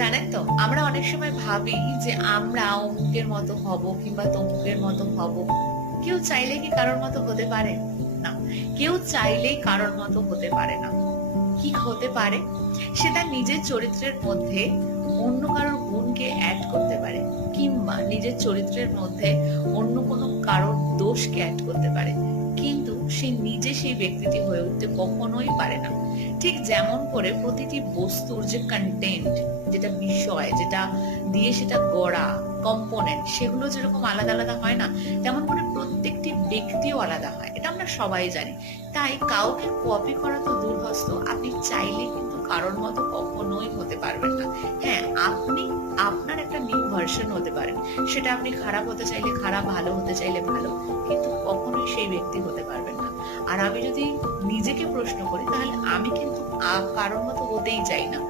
জানেন তো, আমরা অনেক সময় ভাবি যে আমরা অমুকের মতো হব কিংবা তমুকের মতো হব। কেউ চাইলে কি কারোর মতো হতে পারে? না, কেউ চাইলেই কারোর মতো হতে পারে না। কি হতে পারে? সে তার নিজের চরিত্রের মধ্যে অন্য কারোর গুণকে অ্যাড করতে পারে, কিংবা নিজের চরিত্রের মধ্যে অন্য কোনো কারোর দোষকে অ্যাড করতে পারে, কিন্তু সে নিজে সেই ব্যক্তিটি হয়ে উঠতে কখনোই পারে না। ঠিক যেমন করে প্রতিটি বস্তুর যে কন্টেন্ট, যেটা বিষয়, যেটা দিয়ে সেটা গড়া, কম্পোনেন্ট, সেগুলো যেরকম আলাদা আলাদা হয় না, তেমন করে প্রত্যেকটি ব্যক্তিও আলাদা হয়। এটা আমরা সবাই জানি। তাই কাউকে কপি করা তো দূরহস্ত, আপনি চাইলে কিন্তু কারোর মতো কখনোই হতে পারবেন না। হ্যাঁ, আপনি আপনার একটা নিউ ভার্সন হতে পারেন। সেটা আপনি খারাপ হতে চাইলে খারাপ, ভালো হতে চাইলে ভালো, কিন্তু কখনোই সেই ব্যক্তি হতে পারবেন না। আর আমি যদি নিজেকে প্রশ্ন করি, তাহলে আমি কিন্তু কারোর মতো হতেই চাই না।